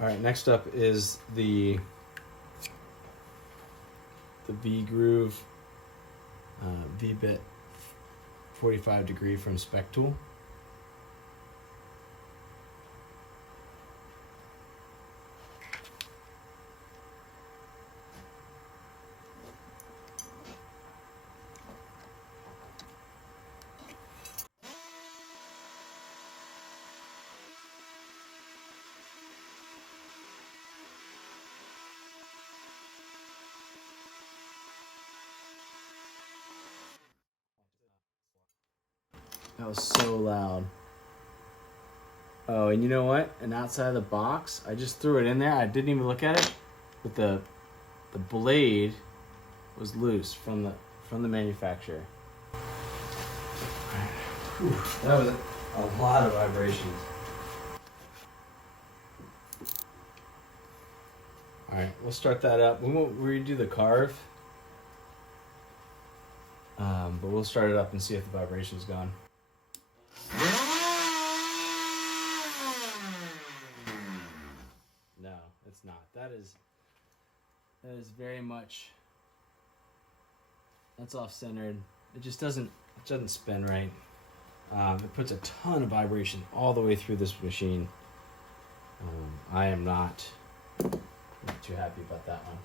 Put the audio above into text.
All right, next up is the V-Groove Vbit 45 degree from Spetool. That was so loud. Oh, and you know what? And outside of the box, I just threw it in there. I didn't even look at it, but the blade was loose from the manufacturer. Whew, that was a lot of vibrations. All right, we'll start that up. We won't redo the carve, but we'll start it up and see if the vibration's gone. No, it's not. That is very much, that's off-centered. It just doesn't spin right. It puts a ton of vibration all the way through this machine. I am not too happy about that one.